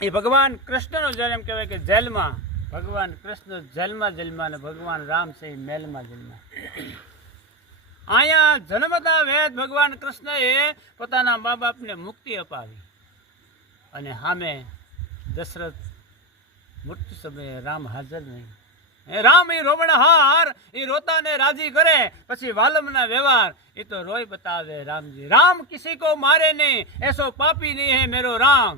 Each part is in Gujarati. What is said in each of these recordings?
એ ભગવાન કૃષ્ણનો જ્યારે એમ કહેવાય કે જેલમાં ભગવાન કૃષ્ણ જેલમાં ને ભગવાન રામ છે મહેલમાં જેલમાં. અહીંયા જન્મતા વેદ ભગવાન કૃષ્ણએ પોતાના મા બાપને મુક્તિ અપાવી અને સામે દશરથ મૃત્યુ સમયે રામ હાજર નહીં. રામ એ રોમણહાર એ રોતાને રાજી કરે, પછી વાલમના વ્યવહાર એ તો રોય બતાવે રામજી. રામ કિસી को मारे नहीं, ऐसो पापी नहीं है मेरो राम,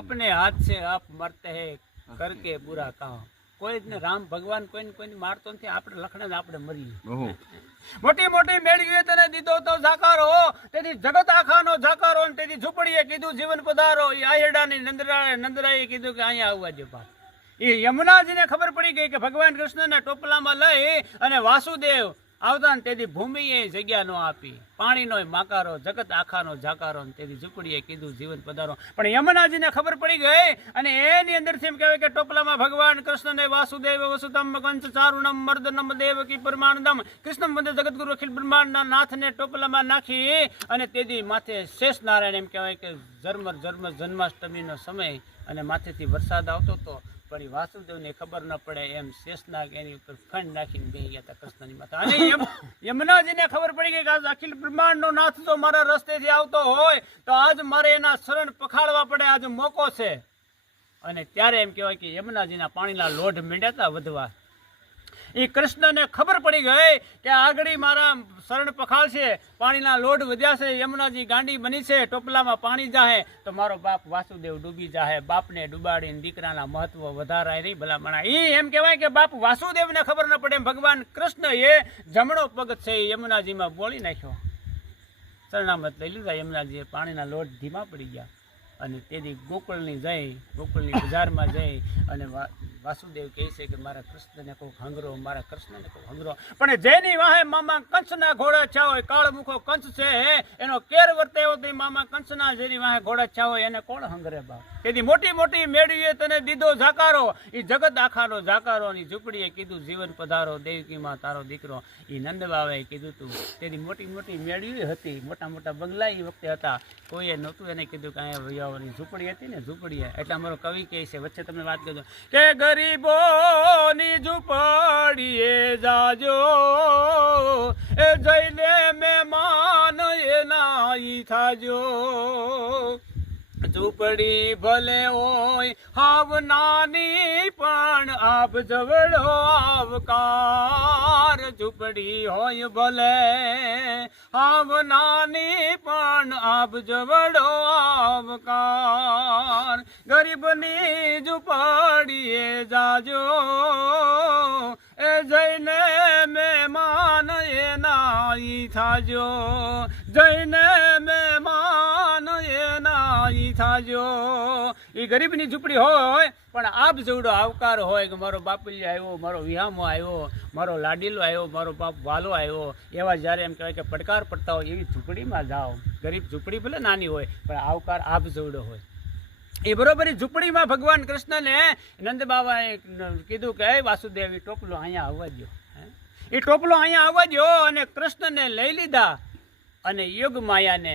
अपने हाथ से आप मरते हैं करके बुरा काम. કોઈ જ ને રામ ભગવાન કોઈને મારતો નથી, આપણે લખણે આપણે મરીએ. મોટી મોટી મેળવીએ તને દીધો તો જાકારો, તેથી જગત આખાનો જાકારો, તેથી ઝૂંપડીએ કીધું જીવન પધારો. એ આયડાની નંદરાએ કીધું કે અહીંયા આવવા દે બાપ. એ યમુનાજીને ખબર પડી ગઈ કે ભગવાન કૃષ્ણના ટોપલામાં લઈ અને વાસુદેવ આવતા ને તેથી ભૂમિએ જગ્યા ન આપી, પાણીનો માકારો, જગત આખાનો જાકારો, તેથી ઝૂંપડીએ કીધું જીવન પધારો. પણ યમુનાજીને ખબર પડી ગઈ અને એની અંદરથી એમ કહેવાય કે ટોપલામાં ભગવાન કૃષ્ણને વાસુદેવ વસુતમ કંચ ચારુણમ મર્દનમ દેવકી પરમાનંદમ કૃષ્ણમ વંદે જગતગુરુ અખિલ બ્રહ્માંડના નાથને ટોપલામાં નાખી અને તેથી માથે શેષ નારાયણ એમ કહેવાય કે ઝરમર જન્માષ્ટમીનો સમય અને માથેથી વરસાદ આવતો હતો. પણ વાસુદેવને ખબર ન પડે એમ શેષનાગ એની ઉપર ખંડ નાખીને બેસી ગયા હતા કૃષ્ણની માથા. અને યમુનાજીને ખબર પડી ગઈ કે આજ અખિલ બ્રહ્માંડનો નાથ જો મારા રસ્તેથી આવતો હોય તો આજ મારે એના શરણ પખાડવા પડે, આજ મોકો છે. અને ત્યારે એમ કહેવાય કે યમુનાજીના પાણીના લોઢ મીંડ્યા હતા વધવા. એ કૃષ્ણને ખબર પડી ગઈ કે આગળ મારા શરણ પખાડશે, પાણીના લોઢ વધ્યા છે, યમુનાજી ગાંડી બની છે, ટોપલામાં પાણી જાહે તો મારો બાપ વાસુદેવ ડૂબી જાહે. બાપને ડૂબાડીને દીકરાના મહત્વ વધારાય નહીં ભલામણા. એ એમ કહેવાય કે બાપ વાસુદેવને ખબર ન પડે એમ ભગવાન કૃષ્ણ એ જમણો પગ છે એ યમુનાજીમાં બોળી નાખ્યો. શરણામત લઈ લીધા યમુનાજીએ, પાણીના લોઢ ધીમા પડી ગયા. અને તેથી ગોકુળની બજારમાં જઈ અને વાસુદેવ કહે છે કે મારા કૃષ્ણને કોઈ હંગરો, મારા કૃષ્ણને કોઈ હંગરો. પણ જેની વાહે મામા કંસના ઘોડા છા હોય, કાળ મુખો કંસ છે એનો કેર વર્તે એવો તો મામા કંસના જેની વાહે ઘોડા છા હોય એને કોણ હંગરે બાપ. તેથી મોટી મોટી મેળવીએ તને દીધો જાકારો, એ જગત આખાનો જાકારો. ની ઝૂંપડીએ કીધું જીવન પધારો, દેવકીમાં તારો દીકરો. એ નંદ બાબાએ કીધું તું. તેથી મોટી મોટી મેળવી હતી, મોટા મોટા બંગલા એ વખતે હતા. કોઈએ નહોતું એને કીધું કે અહીંયા વૈયાઓની ઝૂંપડી હતી ને ઝૂંપડીએ. એટલે અમારો કવિ કહે છે, વચ્ચે તમને વાત કરજો કે ગરીબોની ઝૂંપડીએ જાજો, એ જઈને મહેમાન એના ઈ થાજો. ઝૂંપડી ભલે હોય હાવ નાની પણ આપ જવડો આવકાર. ઝૂંપડી હોય ભલે હાવ નાની પણ આપ જવડો આવકાર. ગરીબની ઝૂંપડીએ જાજો, એ જઈને મહેમાન એના ઈ થાજો. જઈને મહેમાન એના ઈ થાજો. એ ગરીબની ઝૂંપડી હોય પણ આપ જેવડો આવકાર હોય કે મારો બાપુજી આવ્યો, મારો વિહામો આવ્યો, મારો લાડીલો આવ્યો, મારો બાપ વાલો આવ્યો, એવા જ્યારે એમ કહેવાય કે પડકાર પડતા હોય એવી ઝૂંપડીમાં જાઓ. ગરીબ ઝૂંપડી ભલે નાની હોય પણ આવકાર આપ જેવડો હોય. એ બરોબર ઝૂંપડીમાં ભગવાન કૃષ્ણને નંદ બાબાએ કીધું કે વાસુદેવ એ ટોપલો અહીંયા આવવા દો. એ ટોપલો અહીંયા આવવા દો અને કૃષ્ણને લઈ લીધા અને યોગ માયાને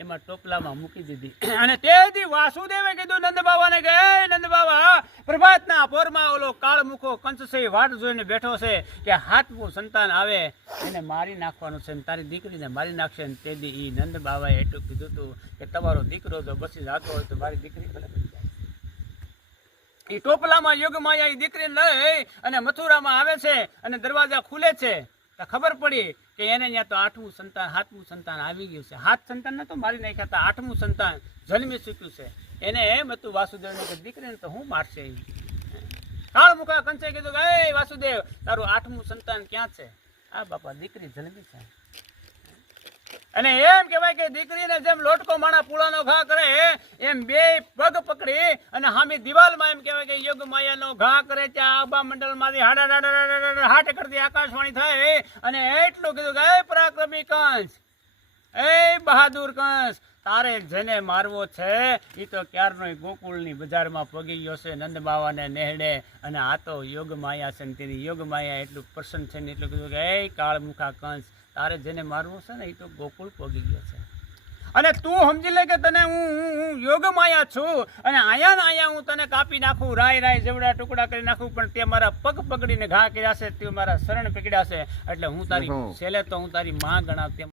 એમાં ટોપલામાં મૂકી દીધી. અને તેથી વાસુદેવે કીધું નંદ બાબાને કે નંદ બાબા પ્રભાતના પોરમાં ઓલો કાળ મુખો કંસ છે વાટ જોઈને બેઠો છે કે હાથમું સંતાન આવે એને મારી નાખવાનું છે, તારી દીકરીને મારી નાખશે. તેથી એ નંદ બાબાએ એટલું કીધું હતું કે તમારો દીકરો જો બસી જતો હોય તો મારી દીકરી ભલે બની જાય. એ ટોપલામાં યોગ માયા એ દીકરી લઈ અને મથુરામાં આવે છે અને દરવાજા ખુલે છે. ખબર પડી કે એને ત્યાં તો સાતમું સંતાન આવી ગયું છે. 7 સંતાન તો મારી નાખ્યા હતા, 8મું સંતાન જન્મી ચૂક્યું છે. એને એમ હતું વાસુદેવને કે દીકરીને તો હું મારશે. કાળ મુખા કંસે કીધું કે એ વાસુદેવ તારું 8મું સંતાન ક્યાં છે? આ બાપા દીકરી જન્મી છે. અને એમ કહેવાય કે દીકરીને જેમ લોટકો માણા પૂળાનો ઘા કરે એમ બે પગ પકડી અને હામી દિવાલમાં એમ કહેવાય કે યોગ માયાનો ઘા કરે. ત્યાં આબા મંડળમાંથી હાટ કરતી આકાશવાણી થાય અને એટલું કીધું કે એ પરાક્રમી કંસ, એ બહાદુર કંસ, તારે જેને મારવો છે એ તો ક્યારનો ગોકુળની બજારમાં પગી ગયો છે નંદ બાવાને નેહડે. અને આ તો યોગ માયા છે ને તેની યોગ માયા એટલું પ્રસન્ન છે ને એટલું કીધું કે એ કાળ મુખા કંસ, તારે જેને મારવું છે ને એ તો ગોકુળ પગી ગયો છે. અને તું સમજી લે કે તને હું યોગ માયા છું અને આયા ને આયા હું તને કાપી નાખું, રાય જેવડા ટુકડા કરી નાખું, પણ તે મારા પગ પકડીને ઘા કર્યા છે, તે મારા શરણ પકડ્યા છે, એટલે હું તારી છેલ્લે તો હું તારી માં ગણાવ.